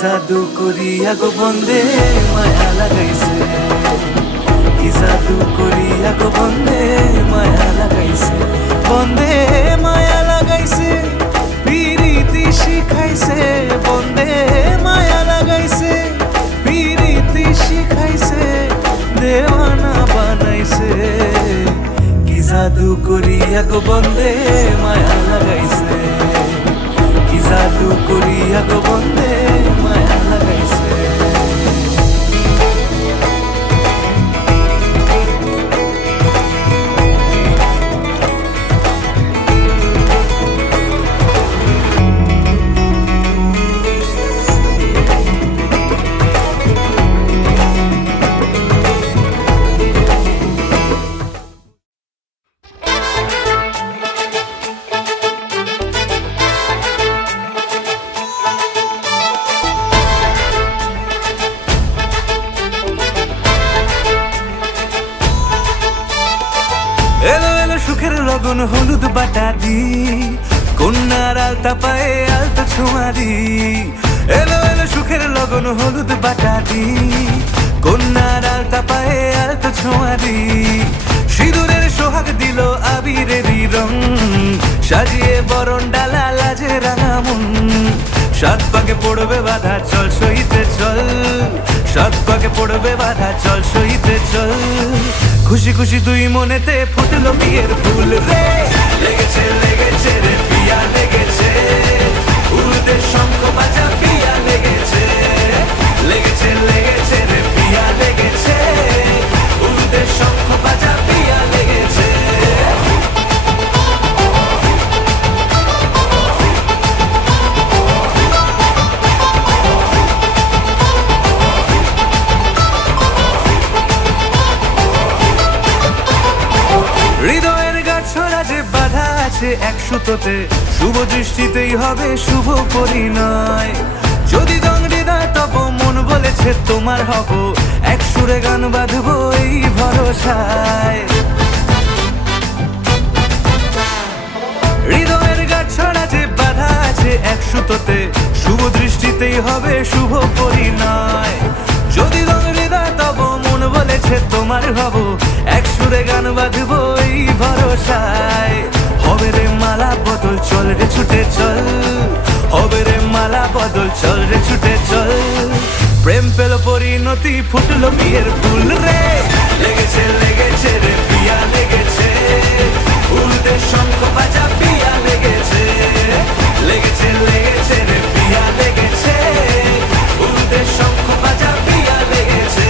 জাদু করিয়া গো বন্দে মায়া লাগাইছে, কি জাদু করিয়া গো বন্দে মায়া লাগাইছে, বন্দে মায়া লাগাইছে, পিরিতি শিখাইছে, বন্দে মায়া লাগাইছে, পিরিতি শিখাইছে, দেওয়ানা বানাইছে, কি জাদু করিয়া গো বন্দে মায়া লাগাইছে, কি জাদু করিয়া গো বন্দে মায়া লাগাইছে। এলো এলো সুখের লগন হলুদ বাটা দি, কন্যার আলতা পায়ে আলতা ছোঁয়া দি, এলো এলো সুখের লগন হলুদ বাটা দি, কন্যার আলতা পায়ে আলতা ছোঁয়া দি, সিঁদুরের সোহাগ দিল আবিরেরই রং, সাজিয়ে বরণ ডালা লাজে রাঙা মন, সাত পাকে পড়বে বাধা চল সইতে চল, সাত পাকে পড়বে বাধা চল সইতে চল, খুশি খুশি দুই মনেতে ফুটলো বিয়ের ফুল রে, লেগেছে লেগেছে রে পিয়া লেগেছে, উলুদের শঙ্খ বাজা পিয়া লেগেছে, লেগেছে লেগেছে রে পিয়া লেগেছে, উলুদের শঙ্খ বাজা পিয়া লেগেছে। হৃদয়ের গাছড়া যে বাধা আছে এক সুতোতে, শুভ দৃষ্টিতেই হবে শুভ পরিণয়, যদি দংড়িদায় তব মন বলেছে তোমার হব, এক সুরে গান বাঁধবো এই ভরসায়, হৃদয়ের গাছড়া যে বাধা আছে এক সুতোতে, শুভ দৃষ্টিতেই হবে শুভ পরিণয়, যদি দংড়িদায় তব মন বলেছে তোমার হব, এক সুরে গান বাঁধবো এই ভরসায়, হবে রে মালা বদল চল রে ছুটে চল, হবে রে মালা বদল চল রে ছুটে চল, প্রেম পেল পরিণতি ফুটলো বিয়ের ফুল রে, লেগেছে লেগেছে রে পিয়া লেগেছে, উলুদের শঙ্খ বাজা পিয়া লেগেছে, লেগেছে লেগেছে রে পিয়া লেগেছে, উলুদের শঙ্খ বাজা পিয়া লেগেছে।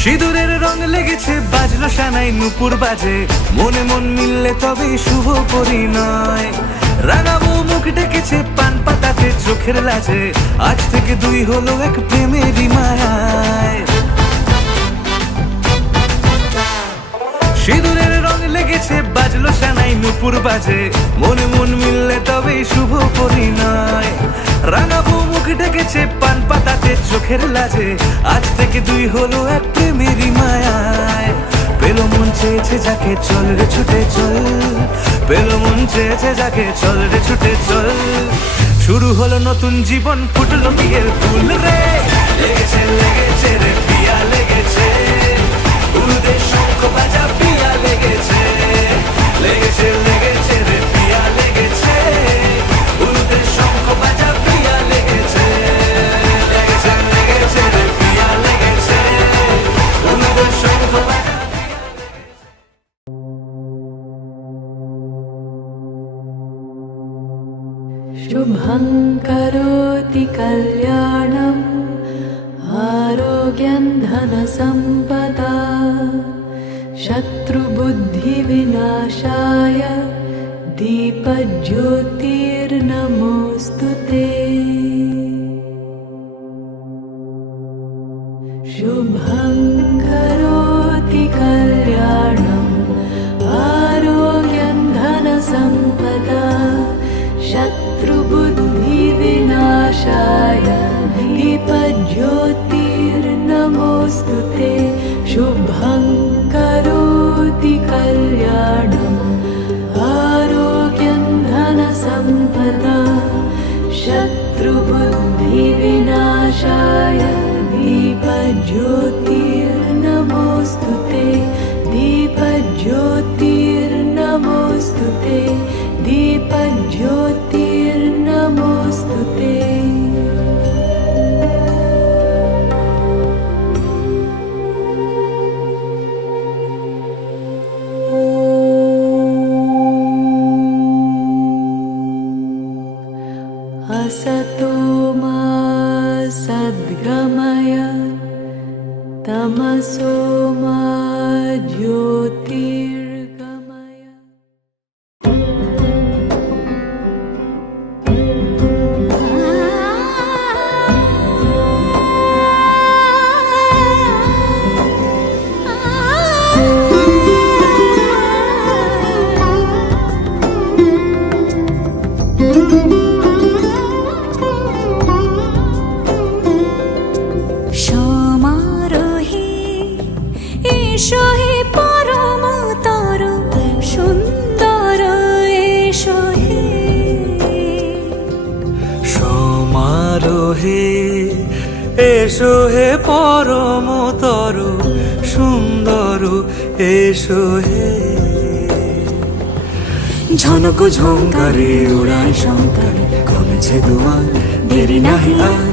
সিঁদুরের রং লেগেছে বাজলো সানাই নুপুর বাজে, মনে মন মিললে তবে শুভ পরিণয়, রাঙাবো মুখ ডেকেছে পান পাতাতে চোখের লাজে, আজ থেকে দুই হলো এক প্রেমেরই মায়ায়, সিঁদুরের রং লেগেছে বাজলো সানাই নুপুর বাজে, মনে মন মিললে তবে শুভ পরিণয়, রাঙাবো মুখ ডেকেছে পান পাতাতে চোখের লাজে, আজ থেকে দুই হলো এক প্রেমেরই মায়ায়, পেল মন চেয়েছে যাকে চল রে ছুটে চল, পেল মন চেয়েছে যাকে চল রে ছুটে চল, শুরু হলো নতুন জীবন ফুটলো বিয়ের ফুল রে, লেগেছে লেগেছে রে পিয়া লেগেছে, উলুদের শঙ্খ বাজা পিয়া লেগেছে, লেগেছে লেগেছে রে পিয়া লেগেছে, উলুদের শঙ্খ বাজা পিয়া লেগেছে, লেগেছে লেগেছে রে পিয়া লেগেছে, উলুদের শঙ্খ বাজা। शुभं करोति कल्याणम् आरोग्यं धनसम्पदा, शत्रुबुद्धिविनाशाय दीपज्योतिर्नमोऽस्तु ते। विनाशाय दीपज्योतिर्नमोऽस्तुते शुभं करोति कल्याणम् आरोग्यं धनसम्पदा शत्रुबुद्धिविनाशाय दीपज्योतिर्नमोऽस्तुते दीपज्योतिर्नमोऽस्तुते दीपज्योतिर्नमोऽस्तुते असतो मा सद्गमय तमसो मा ज्योतिर्गमय সমারোহে এসো হে পরমতর সুন্দর এসো হে সমারোহে এসো হে পরমতর সুন্দর এসো হে ঝনক ঝঙ্কারে উড়ায় শঙ্কার কমেছে দুয়ার দেরি নাহি আর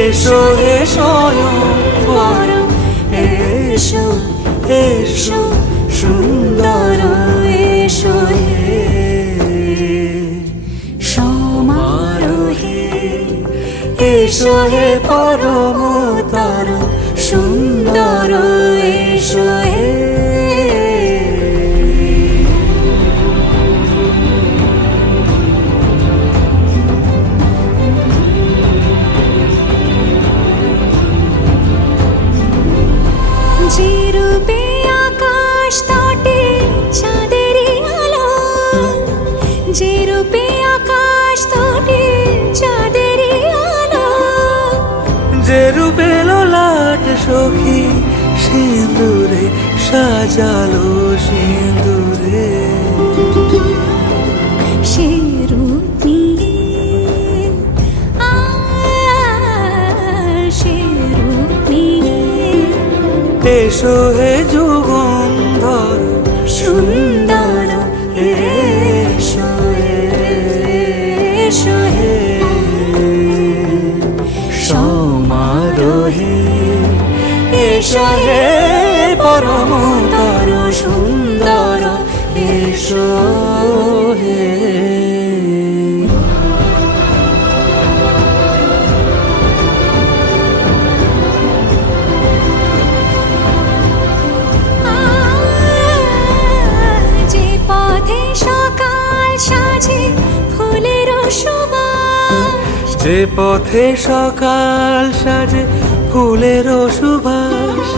এসো হে স্বয়ং বর এসো এসো সুন্দর এসো হে সমারোহে এসো হে পরমতর সুন্দর এসো হে যে রূপে আকাশ তটে চাঁদেরই আলো যে রূপে আকাশ তটে চাঁদেরই আলো যে রূপে ললাট সখী সিঁদুরে সাজালো সিঁদুরে সে রূপ নিয়ে সে রূপ নিয়ে এসো হে যুগন্ধর সুন্দর এসো এসো হে সমারোহে এসো হে পরমতর সুন্দর এসো হে যে পথে সকাল সাজে ফুলের সুবাস যে পথে সকাল সাজে ফুলের সুবাস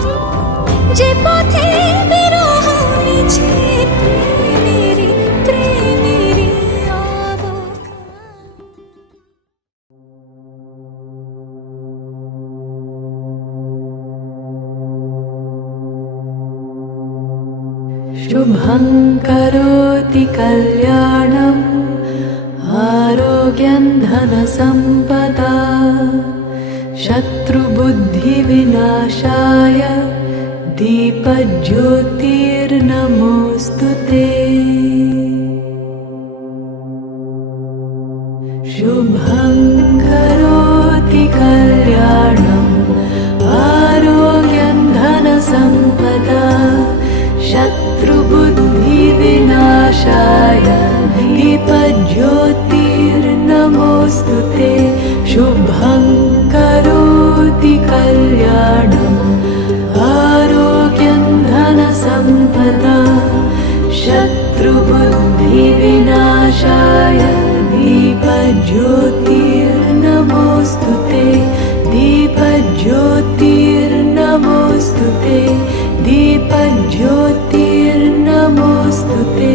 যে পথে বিরহ মিছে প্রেমেরই প্রেমেরই অবকাশ शुभं करोति कल्याणम् आरोग्यं धनसम्पदा शत्रुबुद्धिविनाशाय दीपज्योतिर्नमोऽस्तु ते शुभं करोति कल्याणम् आरोग्यं धनसम्पदा शत्रुबुद्धिविनाशाय दीपज्योतिर्नमोऽस्तु ते शुभं करोति कल्याणम् आरोग्यं धनसम्पदा शत्रुबुद्धिविनाशाय दीपज्योतिर्नमोऽस्तु ते दीपज्योतिर्नमोऽस्तु ते दीपज्योतिर्नमोऽस्तु ते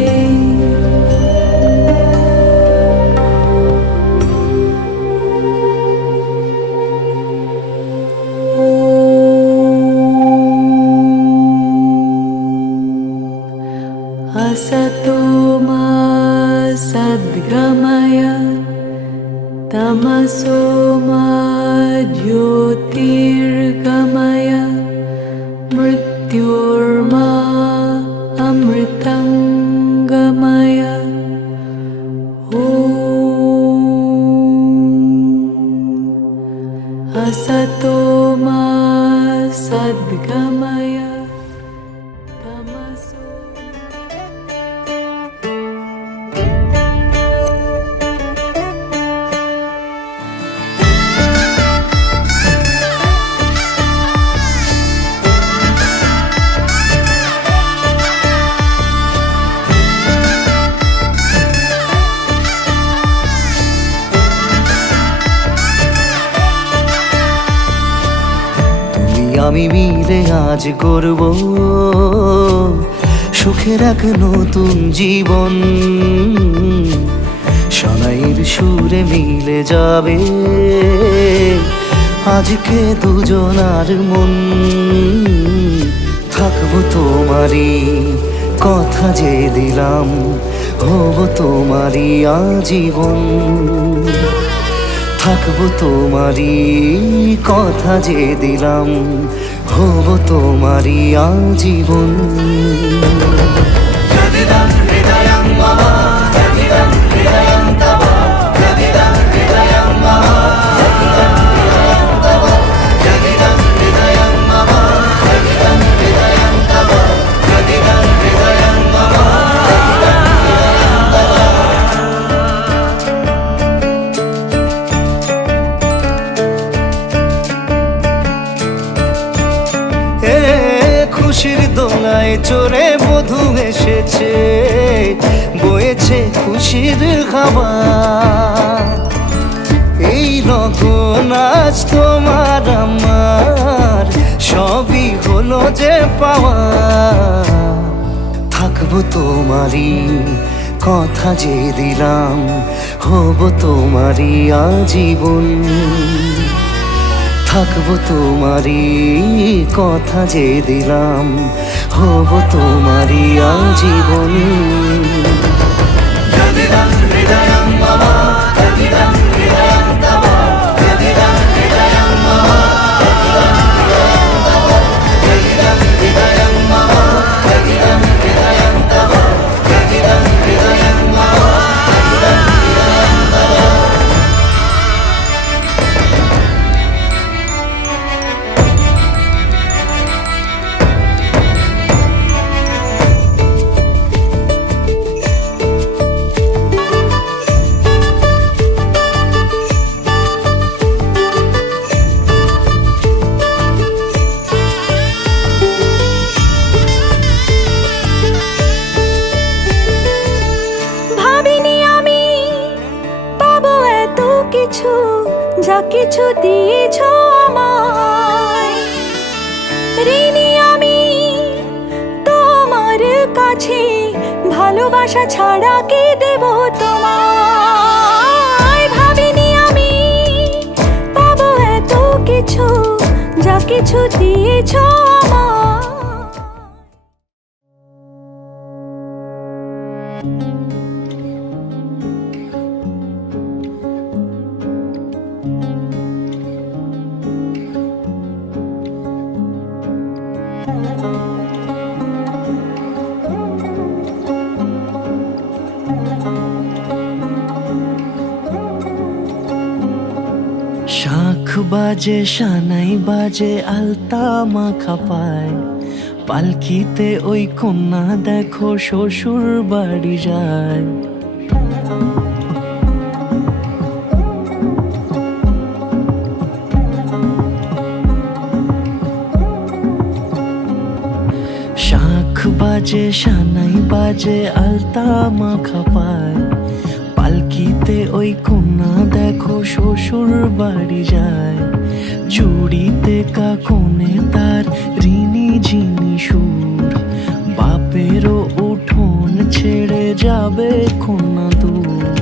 तमसो मा ज्योतिर्गमय मृत्योर्मा अमृतंगमय ॐ असतो मा सद्गमय तमसो আমি মিলে আজ করব সুখের এক নতুন জীবন, সানাইয়ের সুরে মিলে যাবে আজকে দুজনার মন। থাকবো তোমারই কথা যে দিলাম, হব তোমারই আজীবন। থাকবো তোমারই কথা যে দিলাম, হব তোমারই আজীবন। খুশির দোলায় চড়ে বধূ এসেছে, বয়েছে খুশির খাবার। এই লগন আজ তোমার আমার সবই হলো যে পাওয়া। থাকবো তোমারই কথা যে দিলাম, হব তোমারই আজীবন। থাকবো তোমারই কথা যে দিলাম, হব তোমারই আজীবন। যা কিছু দিয়েছ আমায়, ঋণী আমি তোমার কাছে। ভালোবাসা ছাড়া কি দেব তোমায়? ভাবিনি আমি পাবো এত কিছু, যা কিছু দিয়েছ আমায়। শাখ বাজে সানাই বাজে আলতা মাখা পায়, পালকিতে ওই কন্যা দেখো শ্বশুর বাড়ি যায়। শাখ বাজে সানাই বাজে আলতা মাখা পায়, পালকিতে ওই কন্যা দেখো শ্বশুর বাড়ি যায়। জুড়িতে কাকনে তার ঋণী ঝিনি সুর, বাপেরও উঠোন ছেড়ে যাবে কন্যা দূর।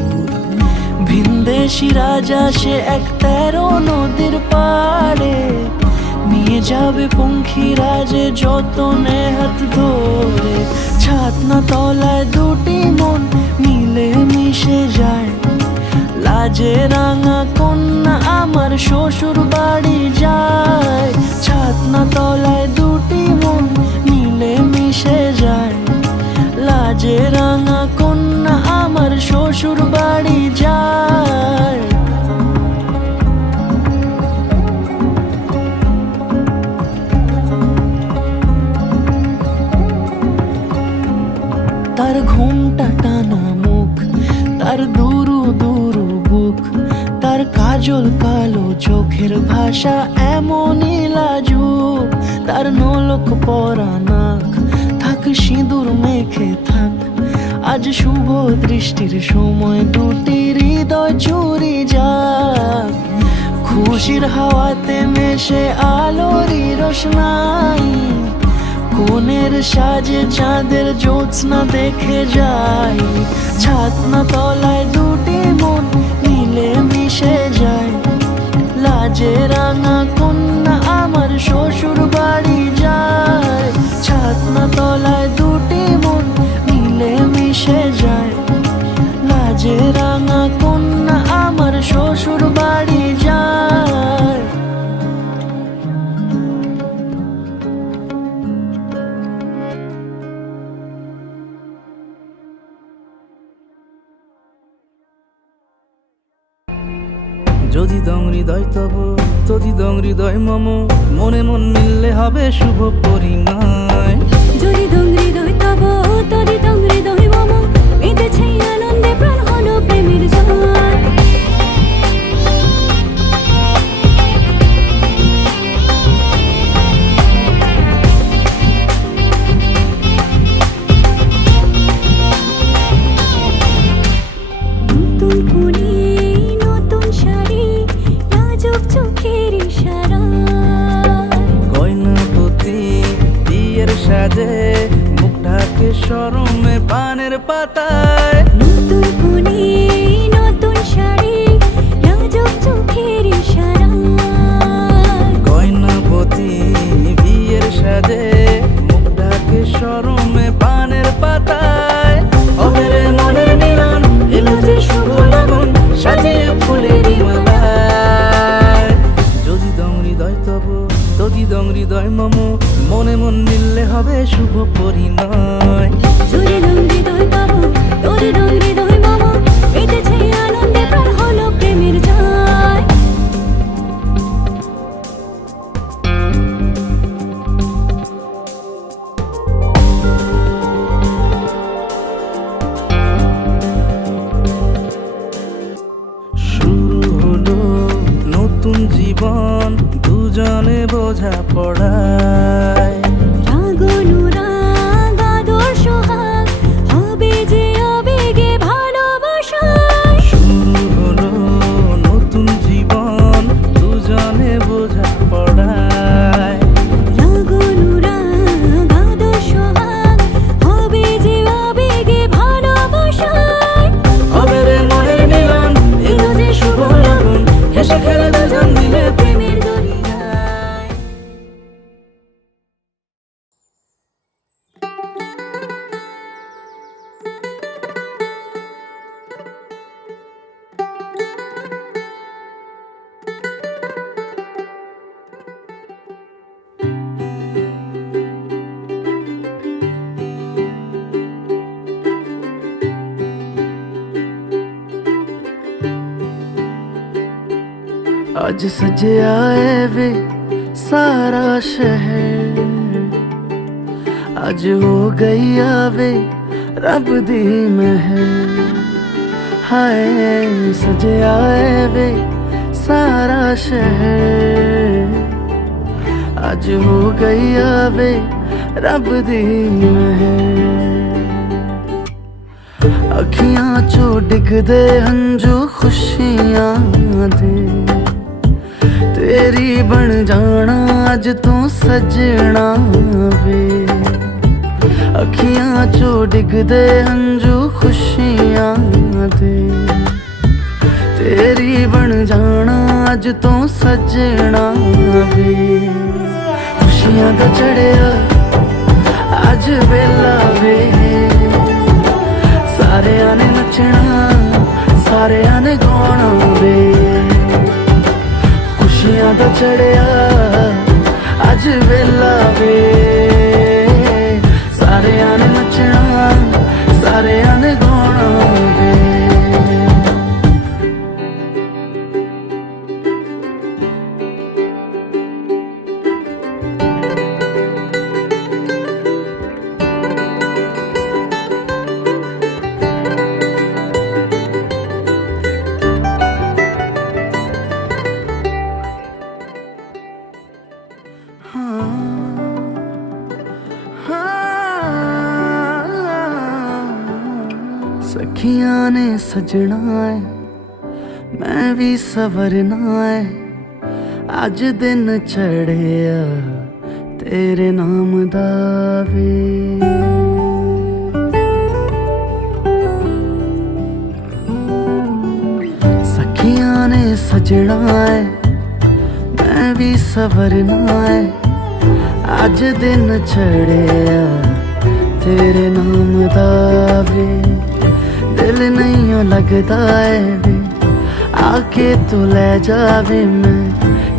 ভিনদেশি রাজা সে এক 13 নদীর পাড়ে, নিয়ে যাবে পঙ্খিরাজে যতনে হাত ধরে। ছাতনা তলায় দুটি মন মিলে মিশে যায়, লাজে রাঙা কন্যা আমার শ্বশুর বাড়ি যায়, ছাতনা তলায় দুটি মন মিলে মিশে যায়। লাজে রাঙা কন্যা আমার শ্বশুর বাড়ি যায়। তার ঘুমটা টানা মুখ, তার দুরু দুরু বুক, তার কাজল কালো চোখের ভাষা এমনই লাজুক। তার নলক পরা নাক, থাক সিঁদুর মেখে থাক। আজ শুভ দৃষ্টির সময় দুটি হৃদয় চুরি যাক। খুশির হাওয়াতে মেশে আলোরই রোশনাই, কোণের সাজে চাঁদের জ্যোৎস্না দেখে যায়। ছাতনা তলায় দুটি মন মিলে মিশে যায়। লাজে রাঙা কন্যা আমার শ্বশুর বাড়ি যায়, ছাতনা তলায় দুটি মন মিলে মিশে যায়। লাজে রাঙা কন্যা আমার শ্বশুর বাড়ি যায়। যদি দং হৃদয় তব যদি দং হৃদয় মম, মনে মন মিললে হবে শুভ পরিণয়। যদি দং হৃদয় তব তদি দং হৃদয় মম, মেতেছে আনন্দে প্রাণ হলো প্রেমের জয়। নতুন কোণে নতুন শাড়ি, লাজুক চোখের ইশারায়। গয়নাপতি বিয়ের সাজে, মুখ ঢাকে শরমে পানের পাতায়। নতুন কোণে নতুন শাড়ি, লাজুক চোখের ইশারায়। গয়নাপতি বিয়ের সাজে, মুখ ঢাকে শরমে পানের পাতায়। হবে রে মনের মিলন, এলো যে শুভ লগন, সাজিয়ে ফুলেরই মালায়। যদি দং হৃদয় তব যদি দং হৃদয় মম, মনে মন মিললে হবে শুভ পরিণয়। যদি দং হৃদয় পাব তদি দং হৃদয় মম, মেতেছে আনন্দে প্রাণ হলো প্রেমের জয়। শুরু হলো নতুন জীবন, দুজনে বোঝা পড়ায়। রাগ অনুরাগ আদর সোহাগ, হবে যে আবেগে ভালোবাসায়। শুরু হলো নতুন জীবন, দুজনে বোঝা পড়ায়। রাগ অনুরাগ আদর সোহাগ, হবে যে আবেগে ভালোবাসায়। হবে রে মনের মিলন, এলো যে শুভ লগন, হেসে খেলে দুজন মিলে প্রেমের দরিয়ায়। आज सजया है वे सारा शहर, आज हो गई आवे रब दी महर। हाय सजया है वे सारा शहर, आज हो गई आवे रब दी महर। अखियां चो डिगदे हंजू खुशियां दे, तेरी बन जाना अज तू सजना वे। अखियां चो डिगदे हंजू खुशियां दे, तेरी बन जाना अज तू सजना वे। खुशियां दा चढ़िया अज वेला वे, सारे ने नचना ਸਾਰਿਆਂ ਨੇ ਗਾਉਣਾ ਵੇ ਖੁਸ਼ੀਆਂ ਦਾ ਚੜਿਆ ਅੱਜ ਵੇਲਾ ਵੇ ਸਾਰਿਆਂ ਨੇ ਨੱਚਣਾ ਸਾਰਿਆਂ ਨੇ ਗਾਉਣਾ ਵੇ सखियां ने सजना है मैं भी सवरना है अज दिन चढ़िया तेरे नाम दा वे सखियां ने सजना है मैं भी सवरना है अज दिन चढ़िया तेरे नाम दा वे दिल नहीं लगता है वे आके तू ले जावे मैं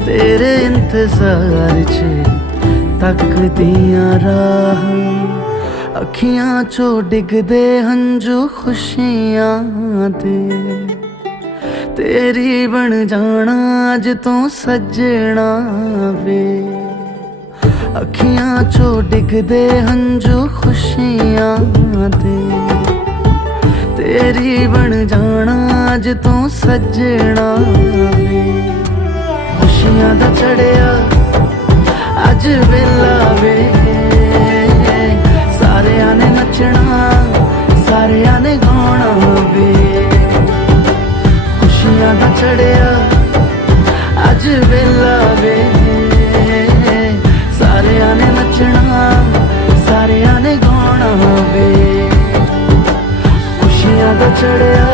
तेरे इंतजार च तकदियां राह अखियां चो डिगदे हंजू खुशियां दे तेरी बन जाना अज तो सजना वे अखियां चो डिगदे हंजू खुशियां दे तेरी बन जाना अज तो सजना वे खुशियां दा चढ़िया अज वेला वे सारियां ने नचना सारियां ने गाना वे खुशियां दा चढ़िया अज वेला वे सारियां ने नचना सारियां ने गाना वे खुशियां दा चढ़िया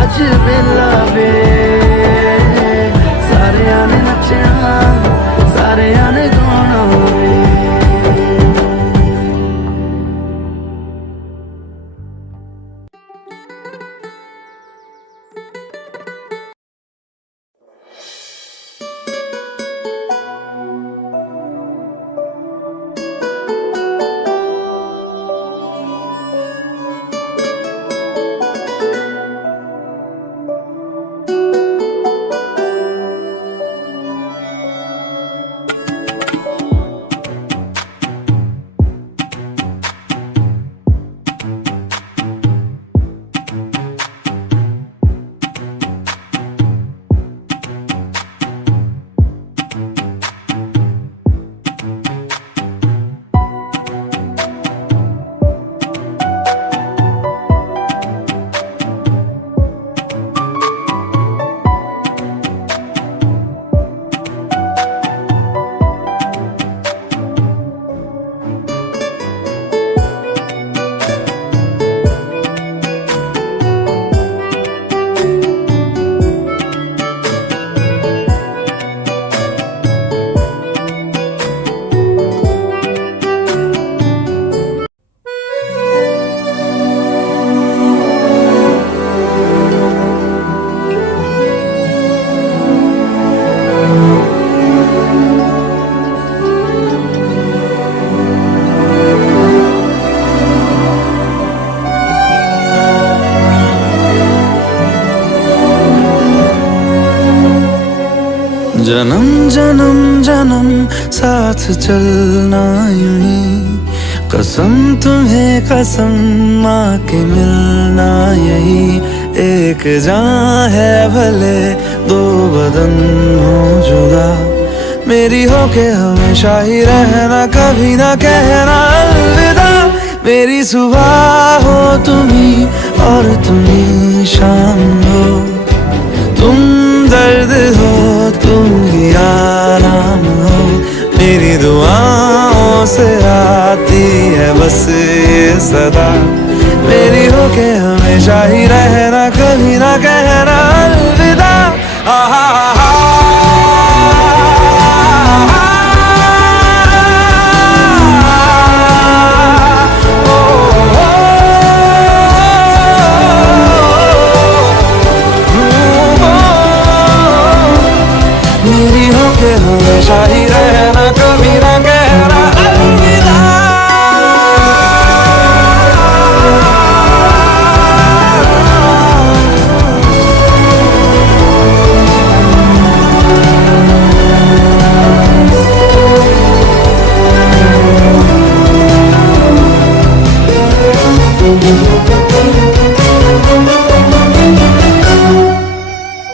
अज वेला वे सारियां ने नचना सारियां ने गाना वे जन्म जन्म जन्म साथ चलना यूं ही कसम तुम्हें कसम माँ के मिलना यही एक जान है भले दो बदन हो जुदा मेरी हो के हमेशा ही रहना कभी ना कहना अलविदा मेरी सुबह हो तुम्ही और तुम्ही शाम हो तुम दर्द हो तुम ही आराम हो मेरी दुआओं से आती है बस ये सदा मेरी हो के हमेशा ही रहना कभी ना कहना अलविदा हमेशा ही रहना, कभी ना कहना अलविदा।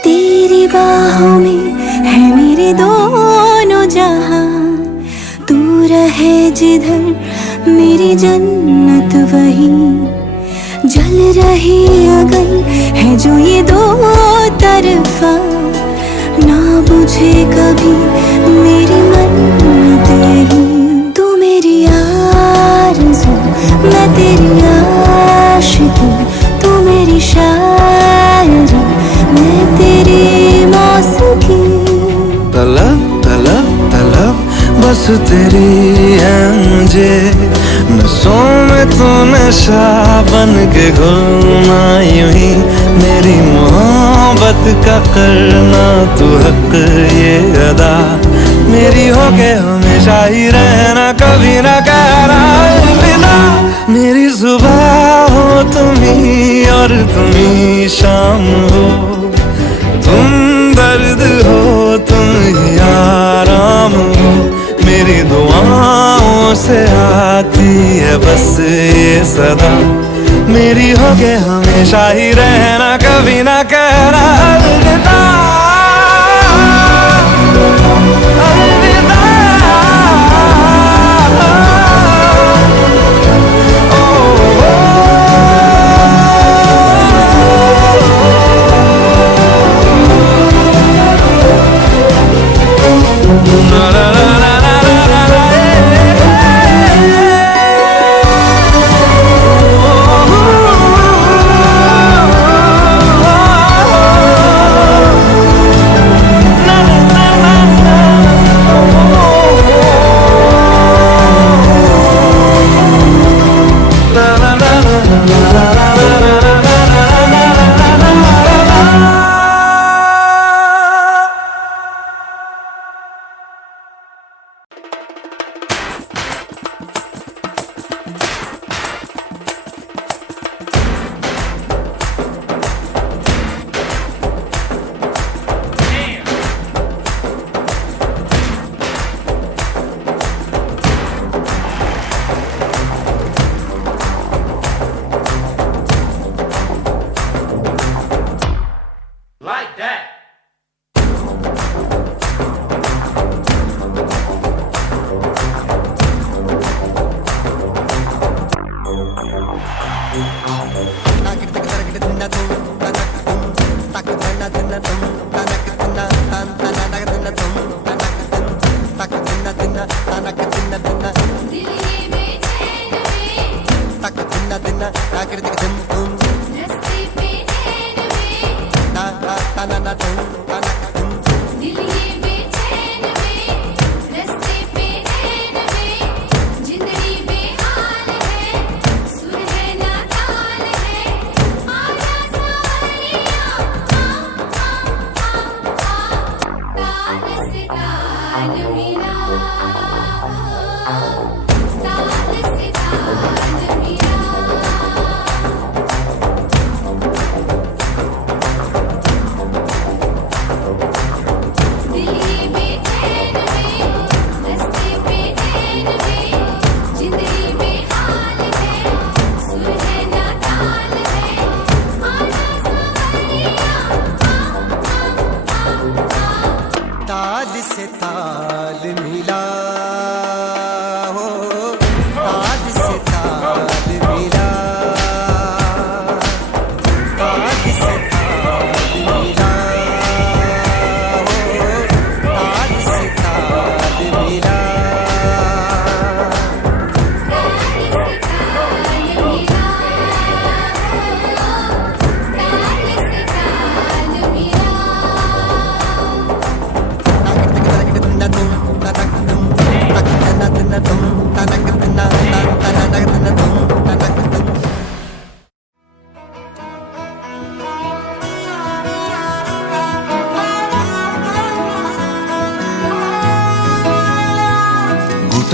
तेरी बाहों में है मेरे दोनों जहां, तू रहे जिधर मेरी जन्नत वहीं। जल रही अगर है जो ये दो तरफा, ना बुझे कभी मेरी मन्नत यही। तू मेरी आरज़ू, मैं तेरी आशिकी, तू मेरी शायरी, मैं तेरी मौसीकी। तलब तलब तलब बस तेरी है मुझे, नसों में तू नशा बन के घुलना यूं ही। मेरी मोहब्बत का करना तू हक ये अदा, मेरी हो के हमेशा ही रहना, कभी ना कहना अलविदा। मेरी सुबह हो तुम ही और तुम ही शाम हो, तुम दर्द हो तुम ही आराम हो। मेरी दुआओं से आती है बस ये सदा, मेरी हो के हमेशा ही रहना, कभी ना कहना अलविदा अलविदा।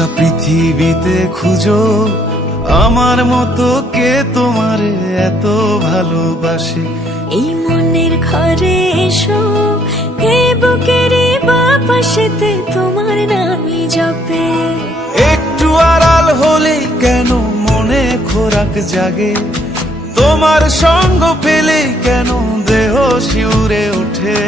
গোটা পৃথিবীতে খুঁজো আমার মতো কে তোমার এত ভালোবাসে। এই মনের ঘরে এসো, এই বুকের বাপাশেতে তোমার নামই জপে। একটু আড়াল হলে কেন মনে খোরাক জাগে, তোমার সঙ্গ পেলে কেন দেহ শিউরে ওঠে।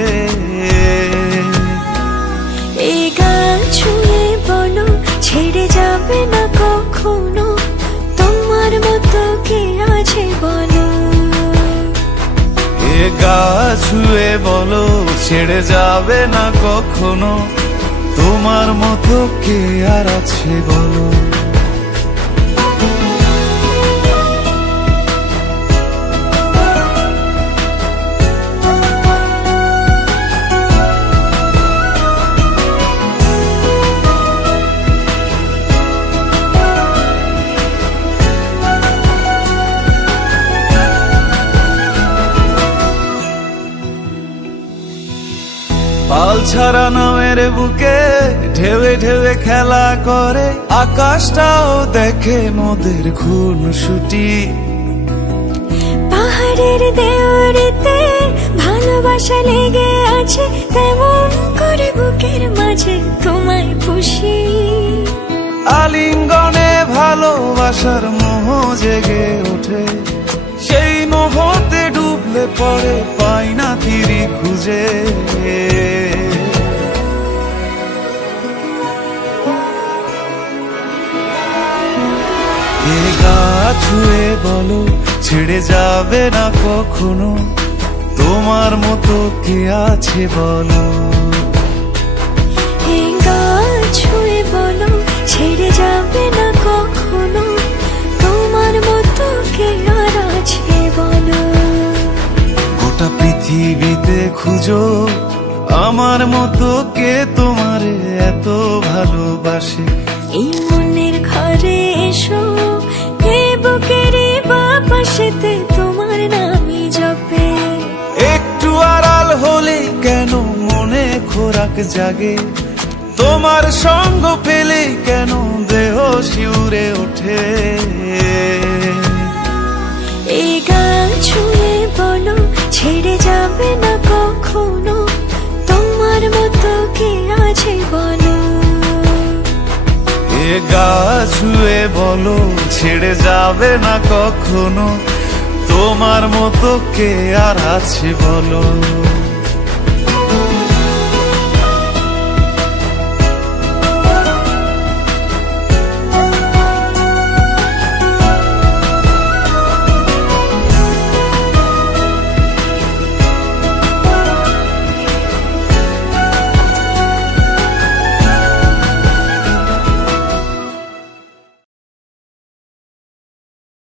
এই গান ছুঁয়ে বলো ছেড়ে যাবে না কখনো, তোমার মতো কে আছে বলো। এ গা ছুঁয়ে বলো ছেড়ে যাবে না কখনো, তোমার মতো কে আর আছে বলো। পাল ছাড়া নামের বুকে ঢেউে ঢেউে খেলা করে, আকাশটাও দেখে মোদের খুনসুটি। পাহাড়ের দেওয়ারিতে ভালোবাসা লেগে আছে, তেমন করে বুকের মাঝে তোমায় পুষি। আলিঙ্গনে ভালোবাসার মোহ জেগে ওঠে, সেই মোহতে ডুবলে পরে পাই না তীরি খুঁজে। এ গা ছুঁয়ে বলো ছেড়ে যাবে না কখনো, তোমার মতো কে আছে বলো। এই গান ছুঁয়ে বলো ছেড়ে যাবে না কখনো, তোমার মতো কে আর আছে বলো। গোটা পৃথিবীতে খুঁজো আমার মতো কে তোমার এত ভালোবাসে। এই মনের ঘরে এসো, এই বুকের বাপাশেতে তোমার নামই জপে। একটু আড়াল হলে কেন মনে খোরাক জাগে, তোমার সঙ্গ পেলে কেন দেহ শিউরে ওঠে। এই গান ছুঁয়ে বলো ছেড়ে যাবে না কখনো, তোমার মতো কে আছে বলো। এ গা ছুঁয়ে বলো ছেড়ে যাবে না কখনো, তোমার মতো কে আর আছে বলো।